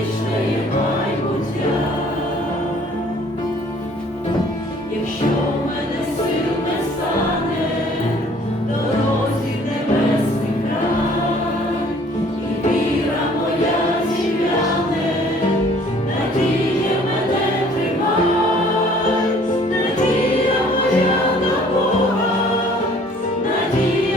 вічної майбуття, якщо в мене сил не стане, дорозі небесний край, і віра моя зім'яне, надія мене тримай, надія моя на Бога, надія.